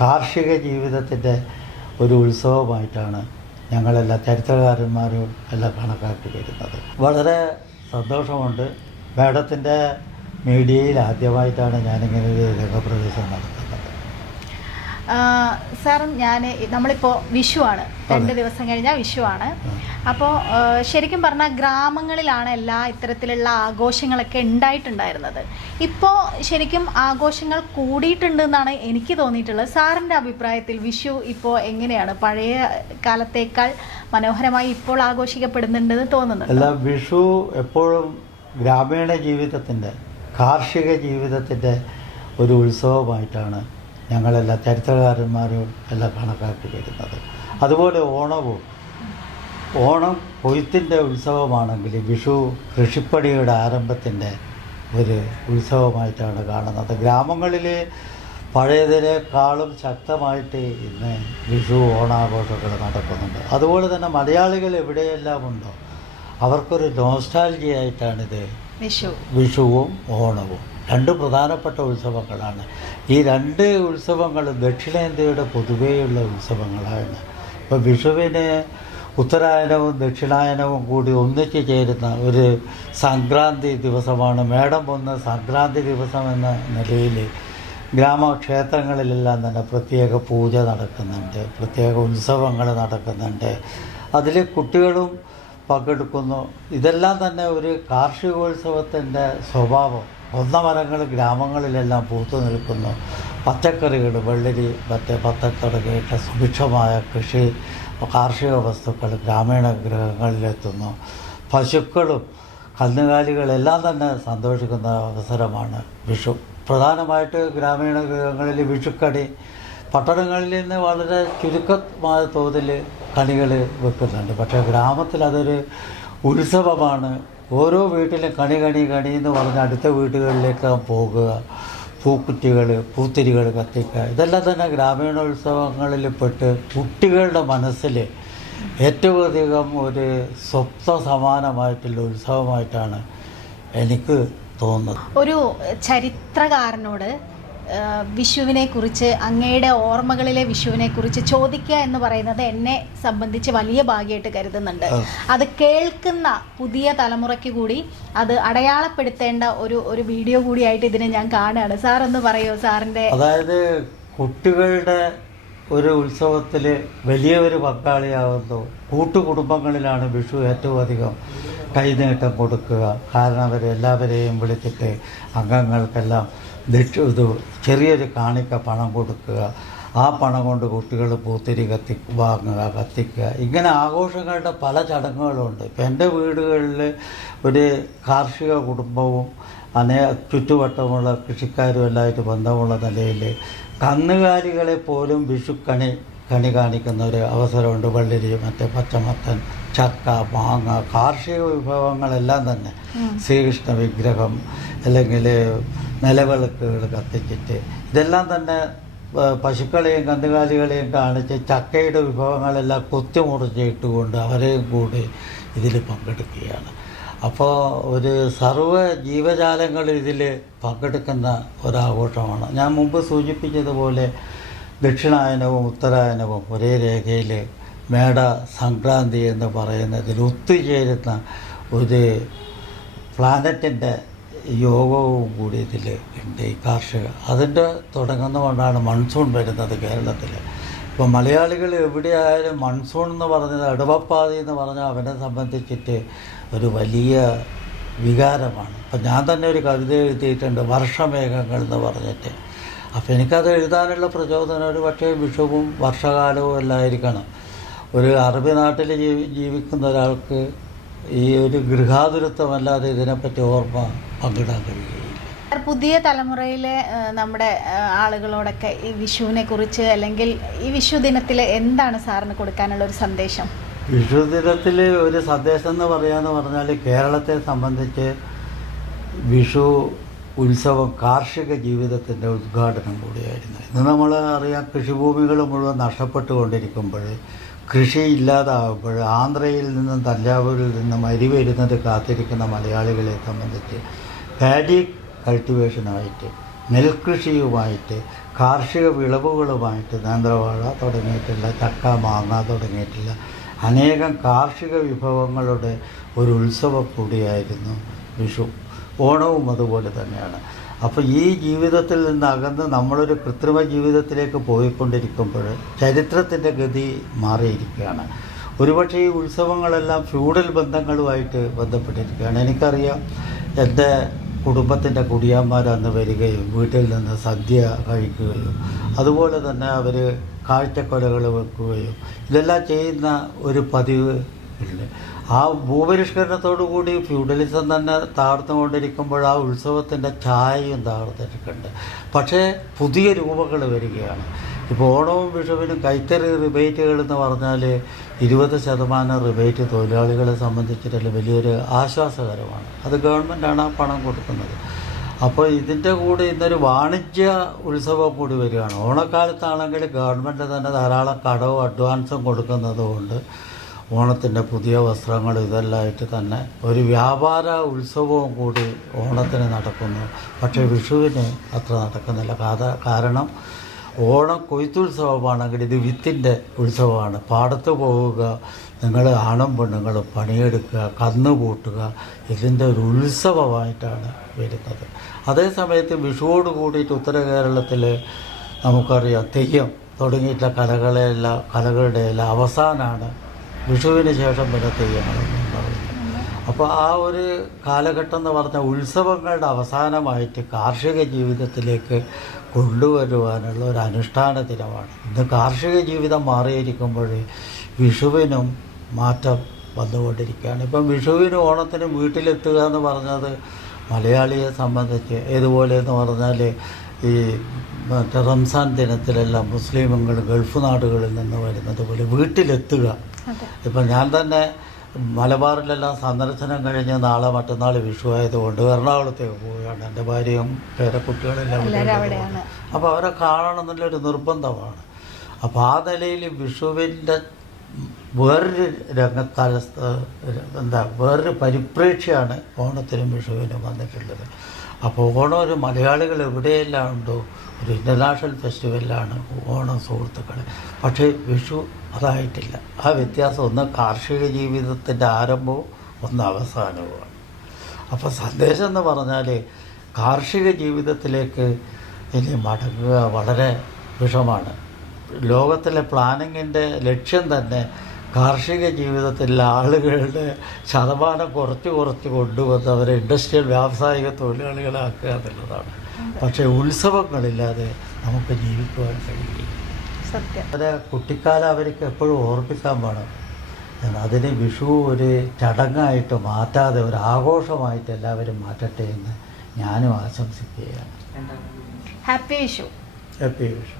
കാർഷിക ജീവിതത്തിൻ്റെ ഒരു ഉത്സവമായിട്ടാണ് ഞങ്ങളെല്ലാ ചരിത്രകാരന്മാരും എല്ലാം കണക്കാക്കി വരുന്നത്. വളരെ സന്തോഷമുണ്ട്. മാഡത്തിൻ്റെ മീഡിയയിൽ ആദ്യമായിട്ടാണ് ഞാനിങ്ങനെ ഒരു രംഗപ്രവേശം നടത്തുന്നത്. സാർ, നമ്മളിപ്പോൾ വിഷുവാണ്, 2 ദിവസം കഴിഞ്ഞാൽ വിഷുവാണ്. അപ്പോൾ ശരിക്കും പറഞ്ഞാൽ ഗ്രാമങ്ങളിലാണ് എല്ലാ ഇത്തരത്തിലുള്ള ആഘോഷങ്ങളൊക്കെ ഉണ്ടായിട്ടുണ്ടായിരുന്നത്. ഇപ്പോൾ ശരിക്കും ആഘോഷങ്ങൾ കൂടിയിട്ടുണ്ട് എന്നാണ് എനിക്ക് തോന്നിയിട്ടുള്ളത്. സാറിൻ്റെ അഭിപ്രായത്തിൽ വിഷു ഇപ്പോൾ എങ്ങനെയാണ്? പഴയ കാലത്തേക്കാൾ മനോഹരമായി ഇപ്പോൾ ആഘോഷിക്കപ്പെടുന്നുണ്ടെന്ന് തോന്നുന്നുണ്ട്? അല്ല, വിഷു എപ്പോഴും ഗ്രാമീണ ജീവിതത്തിൻ്റെ, കാർഷിക ജീവിതത്തിൻ്റെ ഒരു ഉത്സവമായിട്ടാണ് ഞങ്ങളെല്ലാ ചരിത്രകാരന്മാരും എല്ലാം കണക്കാക്കി വരുന്നത്. അതുപോലെ ഓണം കൊയ്ത്തിൻ്റെ ഉത്സവമാണെങ്കിൽ വിഷു കൃഷിപ്പണിയുടെ ആരംഭത്തിൻ്റെ ഒരു ഉത്സവമായിട്ടാണ് കാണുന്നത്. ഗ്രാമങ്ങളിൽ പഴയതിനേക്കാളും ശക്തമായിട്ട് ഇന്ന് വിഷു ഓണാഘോഷങ്ങൾ നടക്കുന്നുണ്ട്. അതുപോലെ തന്നെ മലയാളികൾ എവിടെയെല്ലാം ഉണ്ടോ അവർക്കൊരു നോസ്റ്റാൾജിയായിട്ടാണിത് വിഷുവും ഓണവും. 2 പ്രധാനപ്പെട്ട ഉത്സവങ്ങളാണ്. ഈ 2 ഉത്സവങ്ങളും ദക്ഷിണേന്ത്യയുടെ പൊതുവെയുള്ള ഉത്സവങ്ങളാണ്. ഇപ്പോൾ വിഷുവിന് ഉത്തരായനവും ദക്ഷിണായനവും കൂടി ഒന്നിച്ച് ചേരുന്ന ഒരു സംക്രാന്തി ദിവസമാണ്. മേടം 1 സംക്രാന്തി ദിവസം എന്ന നിലയിൽ ഗ്രാമക്ഷേത്രങ്ങളിലെല്ലാം തന്നെ പ്രത്യേക പൂജ നടക്കുന്നുണ്ട്, പ്രത്യേക ഉത്സവങ്ങൾ നടക്കുന്നുണ്ട്. അതിൽ കുട്ടികളും പങ്കെടുക്കുന്നു. ഇതെല്ലാം തന്നെ ഒരു കാർഷികോത്സവത്തിൻ്റെ സ്വഭാവം. മരങ്ങൾ ഗ്രാമങ്ങളിലെല്ലാം പൂത്തു നിൽക്കുന്നു. പച്ചക്കറികൾ, വെള്ളരി, പത്തത്തുടങ്ങിയിട്ട് സുഭിക്ഷമായ കാർഷിക വസ്തുക്കൾ ഗ്രാമീണ ഗൃഹങ്ങളിലെത്തുന്നു. പശുക്കളും കന്നുകാലികളെല്ലാം തന്നെ സന്തോഷിക്കുന്ന അവസരമാണ് വിഷു. പ്രധാനമായിട്ട് ഗ്രാമീണ ഗൃഹങ്ങളിൽ വിഷുക്കണി, പട്ടണങ്ങളിൽ നിന്ന് വളരെ ചുരുക്കമായ തോതിൽ കണികൾ വെക്കുന്നുണ്ട്. പക്ഷേ ഗ്രാമത്തിൽ അതൊരു ഉത്സവമാണ്. ഓരോ വീട്ടിലും കണി എന്ന് പറഞ്ഞ് അടുത്ത വീടുകളിലേക്ക് പോകുക, പൂക്കുറ്റികൾ, പൂത്തിരികൾ കത്തിക്കുക, ഇതെല്ലാം തന്നെ ഗ്രാമീണോത്സവങ്ങളിൽ പെട്ട് കുട്ടികളുടെ മനസ്സിൽ ഏറ്റവും അധികം ഒരു സ്വപ്ന സമാനമായിട്ടുള്ള ഉത്സവമായിട്ടാണ് എനിക്ക് തോന്നുന്നത്. ഒരു ചരിത്രകാരനോട് വിഷുവിനെ കുറിച്ച്, അങ്ങയുടെ ഓർമ്മകളിലെ വിഷുവിനെ കുറിച്ച് ചോദിക്കുക എന്ന് പറയുന്നത് എന്നെ സംബന്ധിച്ച് വലിയ ഭാഗ്യമായിട്ട് കരുതുന്നുണ്ട്. അത് കേൾക്കുന്ന പുതിയ തലമുറയ്ക്ക് കൂടി അത് അടയാളപ്പെടുത്തേണ്ട ഒരു വീഡിയോ കൂടിയായിട്ട് ഇതിനെ ഞാൻ കാണുകയാണ്. സാർ ഒന്ന് പറയുമോ സാറിൻ്റെ? അതായത് കുട്ടികളുടെ ഒരു ഉത്സവത്തിൽ വലിയൊരു പങ്കാളിയാവുന്നു. കൂട്ടുകുടുംബങ്ങളിലാണ് വിഷു ഏറ്റവും അധികം കൈനീട്ടം കൊടുക്കുക. കാരണം അവരെല്ലാവരെയും വിളിച്ചിട്ട് അംഗങ്ങൾക്കെല്ലാം ചെറിയൊരു കാണിക്ക പണം കൊടുക്കുക. ആ പണം കൊണ്ട് കുട്ടികൾ പൂത്തിരി വാങ്ങുക, കത്തിക്കുക. ഇങ്ങനെ ആഘോഷങ്ങളുടെ പല ചടങ്ങുകളുണ്ട്. ഇപ്പം എൻ്റെ വീടുകളിൽ ഒരു കാർഷിക കുടുംബവും ചുറ്റുവട്ടമുള്ള കൃഷിക്കാരും എല്ലാമായിട്ട് ബന്ധമുള്ള നിലയിൽ കന്നുകാലികളെ പോലും വിഷുക്കണി കാണിക്കുന്ന ഒരു അവസരമുണ്ട്. വെള്ളരി, പച്ചമത്തൻ, ചക്ക, മാങ്ങ, കാർഷിക വിഭവങ്ങളെല്ലാം തന്നെ ശ്രീകൃഷ്ണ വിഗ്രഹം അല്ലെങ്കിൽ നിലവിളക്കുകൾ കത്തിച്ചിട്ട് ഇതെല്ലാം തന്നെ പശുക്കളെയും കന്നുകാലികളെയും കാണിച്ച് ചക്കയുടെ വിഭവങ്ങളെല്ലാം കൊത്തിമുറിച്ചിട്ടുകൊണ്ട് അവരെയും കൂടി ഇതിൽ പങ്കെടുക്കുകയാണ്. അപ്പോൾ ഒരു സർവ്വ ജീവജാലങ്ങൾ ഇതിൽ പങ്കെടുക്കുന്ന ഒരാഘോഷമാണ്. ഞാൻ മുമ്പ് സൂചിപ്പിച്ചതുപോലെ ദക്ഷിണായനവും ഉത്തരായനവും ഒരേ രേഖയിൽ മേട സംക്രാന്തി എന്ന് പറയുന്നതിൽ ഒത്തുചേരുന്ന ഒരു പ്ലാനറ്റിൻ്റെ യോഗവും കൂടി ഇതിൽ ഉണ്ട്. ഈ കാർഷിക അതിൻ്റെ തുടങ്ങുന്നതുകൊണ്ടാണ് മൺസൂൺ വരുന്നത് കേരളത്തിൽ. ഇപ്പോൾ മലയാളികൾ എവിടെയായാലും മൺസൂൺ എന്ന് പറഞ്ഞത് ഇടവപ്പാതി എന്ന് പറഞ്ഞാൽ അവനെ സംബന്ധിച്ചിട്ട് ഒരു വലിയ വികാരമാണ്. അപ്പം ഞാൻ തന്നെ ഒരു കവിത എഴുതിയിട്ടുണ്ട്, വർഷമേഘങ്ങൾ എന്ന് പറഞ്ഞിട്ട്. അപ്പോൾ എനിക്കത് എഴുതാനുള്ള പ്രചോദനം ഒരു പക്ഷേ വിഷുവും വർഷകാലവും എല്ലായിരിക്കണം. ഒരു അറബി നാട്ടിൽ ജീവിക്കുന്ന ഒരാൾക്ക് ഈ ഒരു ഗൃഹാതുരത്വമല്ലാതെ ഇതിനെപ്പറ്റി ഓർമ്മ പങ്കിടാൻ കഴിയുകയില്ല. പുതിയ തലമുറയിലെ നമ്മുടെ ആളുകളോടൊക്കെ ഈ വിഷുവിനെ കുറിച്ച് അല്ലെങ്കിൽ ഈ വിഷു ദിനത്തിൽ എന്താണ് സാറിന് കൊടുക്കാനുള്ള ഒരു സന്ദേശം? വിഷു ദിനത്തിൽ ഒരു സന്ദേശം എന്ന് പറഞ്ഞാൽ കേരളത്തെ സംബന്ധിച്ച് വിഷു ഉത്സവം കാർഷിക ജീവിതത്തിൻ്റെ ഉദ്ഘാടനം കൂടിയായിരുന്നു. ഇന്ന് നമ്മൾ അറിയാം, കൃഷിഭൂമികൾ മുഴുവൻ നഷ്ടപ്പെട്ടുകൊണ്ടിരിക്കുമ്പോൾ, കൃഷി ഇല്ലാതാകുമ്പോൾ, ആന്ധ്രയിൽ നിന്നും തഞ്ചാവൂരിൽ നിന്നും അരി വരുന്നത് കാത്തിരിക്കുന്ന മലയാളികളെ സംബന്ധിച്ച് പാഡി കൾട്ടിവേഷനായിട്ട് നെൽകൃഷിയുമായിട്ട് കാർഷിക വിളവുകളുമായിട്ട് നേന്ത്രവാഴ തുടങ്ങിയിട്ടുള്ള ചക്ക മാങ്ങ തുടങ്ങിയിട്ടുള്ള അനേകം കാർഷിക വിഭവങ്ങളുടെ ഒരു ഉത്സവം കൂടിയായിരുന്നു വിഷു. ഓണവും അതുപോലെ തന്നെയാണ്. അപ്പോൾ ഈ ജീവിതത്തിൽ നിന്ന് അകന്ന് നമ്മളൊരു കൃത്രിമ ജീവിതത്തിലേക്ക് പോയിക്കൊണ്ടിരിക്കുമ്പോൾ ചരിത്രത്തിൻ്റെ ഗതി മാറിയിരിക്കുകയാണ്. ഒരുപക്ഷെ ഈ ഉത്സവങ്ങളെല്ലാം ഫ്യൂഡൽ ബന്ധങ്ങളുമായിട്ട് ബന്ധപ്പെട്ടിരിക്കുകയാണ്. എനിക്കറിയാം, എൻ്റെ കുടുംബത്തിൻ്റെ കുടിയാന്മാരന്ന് വരികയും വീട്ടിൽ നിന്ന് സദ്യ കഴിക്കുകയും അതുപോലെ തന്നെ അവർ കാഴ്ചക്കൊലകൾ വെക്കുകയും ഇതെല്ലാം ചെയ്യുന്ന ഒരു പതിവ് ഉണ്ട്. ആ ഭൂപരിഷ്കരണത്തോടു കൂടി ഫ്യൂഡലിസം തന്നെ താഴ്ന്നുകൊണ്ടിരിക്കുമ്പോൾ ആ ഉത്സവത്തിൻ്റെ ഛായയും താഴ്ന്നിട്ടുണ്ട്. പക്ഷേ പുതിയ രൂപങ്ങൾ വരികയാണ്. ഇപ്പോൾ ഓണവും വിഷുവിനും കൈത്തറി റിബേറ്റുകൾ എന്ന് പറഞ്ഞാൽ 20% റിബേറ്റ് തൊഴിലാളികളെ സംബന്ധിച്ചിട്ടുള്ള വലിയൊരു ആശ്വാസകരമാണ്. അത് ഗവൺമെൻറ്റാണ് ആ പണം കൊടുക്കുന്നത്. അപ്പോൾ ഇതിൻ്റെ കൂടെ ഇന്നൊരു വാണിജ്യ ഉത്സവം കൂടി വരികയാണ്. ഓണക്കാലത്താണെങ്കിൽ ഗവൺമെൻറ് തന്നെ ധാരാളം കടവും അഡ്വാൻസും കൊടുക്കുന്നത് കൊണ്ട് ഓണത്തിൻ്റെ പുതിയ വസ്ത്രങ്ങൾ ഇതെല്ലാമായിട്ട് തന്നെ ഒരു വ്യാപാര ഉത്സവവും കൂടി ഓണത്തിന് നടക്കുന്നു. പക്ഷേ വിഷുവിന് അത്ര നടക്കുന്നില്ല. കാരണം ഓണം കൊയ്ത്തുത്സവമാണെങ്കിൽ ഇത് വിത്തിൻ്റെ ഉത്സവമാണ്. പാടത്ത് പോവുക, നിങ്ങൾ ആണും പെണ്ണുങ്ങളും പണിയെടുക്കുക, കന്ന് പൂട്ടുക, ഇതിൻ്റെ ഒരു ഉത്സവമായിട്ടാണ് വരുന്നത്. അതേസമയത്ത് വിഷുവോട് കൂടിയിട്ട് ഉത്തര കേരളത്തിൽ നമുക്കറിയാം തെയ്യം തുടങ്ങിയിട്ടുള്ള കലകളുടെ എല്ലാം അവസാനമാണ് വിഷുവിന് ശേഷം പിന്നെ തെയ്യങ്ങളൊന്നും ഉണ്ടാവില്ല. അപ്പോൾ ആ ഒരു കാലഘട്ടം എന്ന് പറഞ്ഞാൽ ഉത്സവങ്ങളുടെ അവസാനമായിട്ട് കാർഷിക ജീവിതത്തിലേക്ക് കൊണ്ടുവരുവാനുള്ള ഒരു അനുഷ്ഠാന ദിനമാണ്. ഇന്ന് കാർഷിക ജീവിതം മാറിയിരിക്കുമ്പോൾ വിഷുവിനും മാറ്റം വന്നുകൊണ്ടിരിക്കുകയാണ്. ഇപ്പം വിഷുവിനും ഓണത്തിനും വീട്ടിലെത്തുക എന്ന് പറഞ്ഞത് മലയാളിയെ സംബന്ധിച്ച് ഏതുപോലെ എന്ന് പറഞ്ഞാൽ ഈ മറ്റേ റംസാൻ ദിനത്തിലെല്ലാം മുസ്ലിമുകൾ ഗൾഫ് നാടുകളിൽ നിന്ന് വരുന്നത് പോലെ വീട്ടിലെത്തുക. ഇപ്പം ഞാൻ തന്നെ മലബാറിലെല്ലാം സന്ദർശനം കഴിഞ്ഞ് നാളെ മറ്റന്നാൾ വിഷു ആയതുകൊണ്ട് എറണാകുളത്തേക്ക് പോവുകയാണ്. എൻ്റെ ഭാര്യയും പേരക്കുട്ടികളെല്ലാം അപ്പോൾ അവരെ കാണണം എന്നുള്ളൊരു നിർബന്ധമാണ്. അപ്പോൾ ആ നിലയിൽ വിഷുവിൻ്റെ വേറൊരു വേറൊരു പരിപ്രേക്ഷ്യമാണ് ഓണത്തിനും വിഷുവിനും വന്നിട്ടുള്ളത്. അപ്പോൾ ഓണം ഒരു മലയാളികൾ എവിടെയെല്ലാം ഉണ്ടോ ഒരു ഇൻ്റർനാഷണൽ ഫെസ്റ്റിവലാണ് ഓണം സുഹൃത്തുക്കൾ. പക്ഷേ വിഷു അതായിട്ടില്ല. ആ വ്യത്യാസം ഒന്ന് കാർഷിക ജീവിതത്തിൻ്റെ ആരംഭവും ഒന്ന് അവസാനവുമാണ്. അപ്പോൾ സന്ദേശം എന്ന് പറഞ്ഞാൽ കാർഷിക ജീവിതത്തിലേക്ക് ഇനി മടങ്ങുക വളരെ വിഷമാണ്. ലോകത്തിലെ പ്ലാനിങ്ങിൻ്റെ ലക്ഷ്യം തന്നെ കാർഷിക ജീവിതത്തിലെ ആളുകളുടെ ശതമാനം കുറച്ച് കൊണ്ടുവന്ന് അവരെ ഇൻഡസ്ട്രിയൽ വ്യാവസായിക തൊഴിലാളികളാക്കുക എന്നുള്ളതാണ്. പക്ഷേ ഉത്സവങ്ങളില്ലാതെ നമുക്ക് ജീവിക്കുവാൻ കഴിയില്ല. അവരെ കുട്ടിക്കാലം അവർക്ക് എപ്പോഴും ഓർമ്മിക്കാൻ വേണം. അതിന് വിഷു ഒരു ചടങ്ങായിട്ട് മാറ്റാതെ ഒരു ആഘോഷമായിട്ട് എല്ലാവരും മാറ്റട്ടെ എന്ന് ഞാനും ആശംസിക്കുകയാണ്. ഹാപ്പി വിഷു. ഹാപ്പി വിഷു.